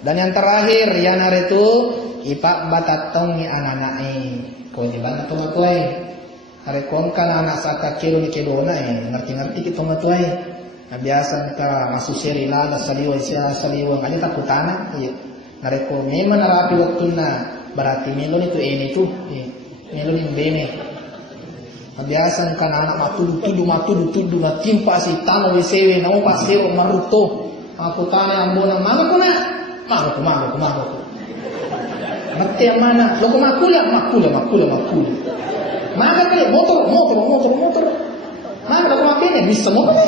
Dan yang terakhir yang hari itu ipak batatong ni anak-anak kau di bana tu matuai. Hari kon kan anak saka kilo ni kedona ngerti-ngerti kita matuai. Nah biasa kita masuk serila da saliwa sia saliwa aja takutana. Hari ko memang narapi waktu na berarti melon itu ini tu. Melon ini bene. Biasa kan anak matudu na timpa si tanah wesewe na paseo maruto. Aku tanya ambona mana kuna? Mago. Mati yang mana? Lo makula. Mana kali motor. Mana lo makanya bisa motor.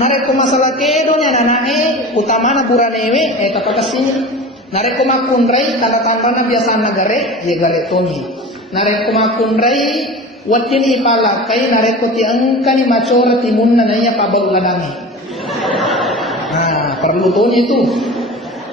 Nareko masalah kedonya anak utamana buranewe kakak sini. Nareko makunrai tanda-tanda biasa nagare ya gare toni. Nareko makunrai watini pala kai nareko ti angkani macora timunna nanya pabaguladami. Perlu tuh itu.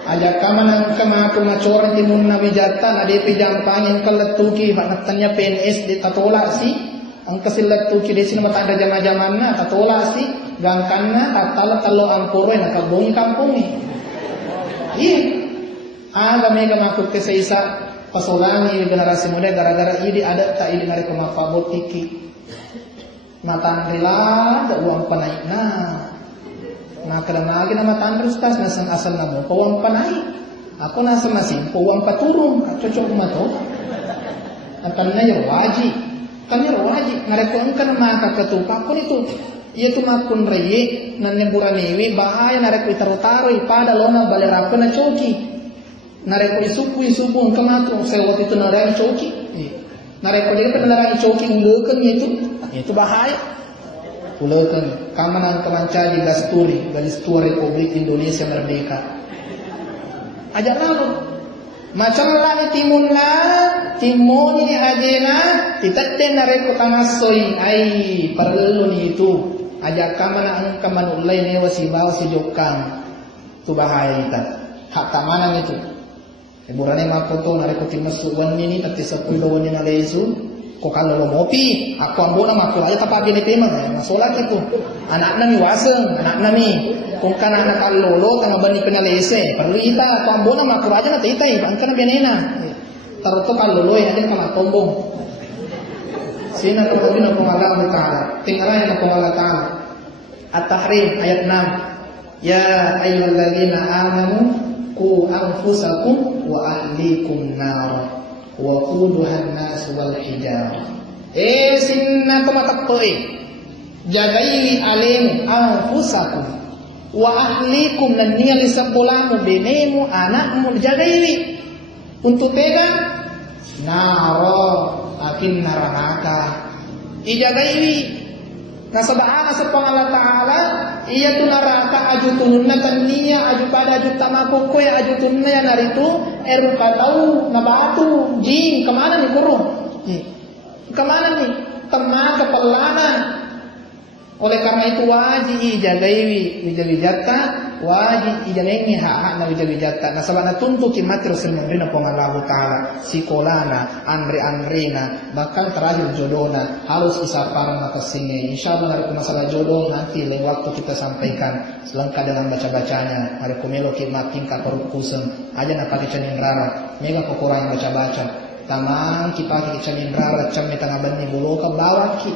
Ajak kaman kamaku macora timunna wijata na depi jampangin kaletuki hanatanya PNS di tatola si ang kasiletuki di sini mata ada jama-jamanna tatola si gangkanna tatala talo amporo na kabungi kampungi. Iya. Aga mega makut ke seisa pasolangi generasi muda gara-gara ini ada tak ini mereka mafabot tiki. Matan rela da uang panaikna. Nah kadang lagi nama tandrus tas nasan asal namo pawang panai. Aku nasa nasin pawang paturung cocok mato. Akan naya wajib. Kan ya wajib. Nareko engkan maka ketupak pun itu. Ia tu makun reye nan neburanewi bahaya nareko itaru-taru pada lona balerape na coki. Nareko isupu engkan matu sewot itu narang coki. Nareko dia penarang coki ngeukeun itu bahaya. Ulakan kamanan kemancaji garis tua Republik Indonesia Merdeka. Ajak lalu macam lagi timun ini ajena titaten nareko tangasoi perlu ni itu ajak kamanan kamanulai ne wasibau si jokang tu bahaya kita hak tamanan itu hiburannya makoto nareko timnas suwan ini tapi 10 ni na lesu. Kok kalau lo ngopi, aku ambona makul aja tapi ini pemang, masalah gitu. Anak nami waseng, anak nami. Kung kana anak kalolo tanga bani penalese, perlu ita, aku ambona makul aja nanti ita, bangkana benena. Taruto kalolo yang ada kama tombong. Sina kemudian aku Allah Taala, tinggalnya aku Allah Taala. At-Tahrim ayat 6. Ya ayyuhalladzina amanu qu anfusakum wa ahlikum nar. Wa quduhan nas wal hijar. Sinna kumatakoi. Jagai alim anfusakum wa ahlikum dan niali sepulamu benemu anakmu jagai untuk pegang naro akin naranaka. Ijagai nasabana sepang Allah Taala iya tu neraka aju tununna tania aju pada aju tamakoko ya aju tununna ya naritu erukatau nabatu jing kemana nih kurung kemana nih tema kepelana. Oleh karena itu wajib ijagai wijawijata wajib ijagai hak na wijawijata nasabana tuntu kimat rasul mendina pengallahu taala sikolana anrina bahkan terakhir jodohna harus isaparan atas sini. Insyaallah hari masalah jodoh nanti lain waktu kita sampaikan selengkap dalam baca-bacanya. Hari kumelo kimat tingkat perukusan aja na pakai canin rara mega kokoran baca-baca tamang kipaki canin rara cam tengah bani buloka bawa ki.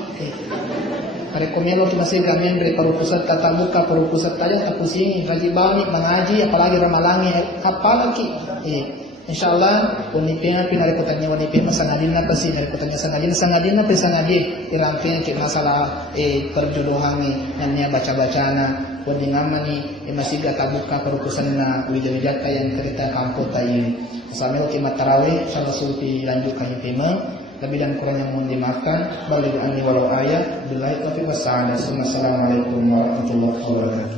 Hari komelo kita masih gamen dari perupusat kata buka perupusat aja tak pusing rajin banget mengaji apalagi ramalangi apalagi insyaallah wanipena pinari kotanya wanipena sangadin na pasi dari kotanya sangadin na pesangadin irampen ke masalah perjodohan ni nanya baca-bacana wadi ngamani masih gak buka perupusan na wija-wijata yang cerita kampung tayi sambil kimat tarawih insyaallah sulti lanjutkan tema. Lebih dan kurang yang mohon dimaafkan. Balik anni walau ayat. Billahi taufiq wassalamualaikum warahmatullahi wabarakatuh.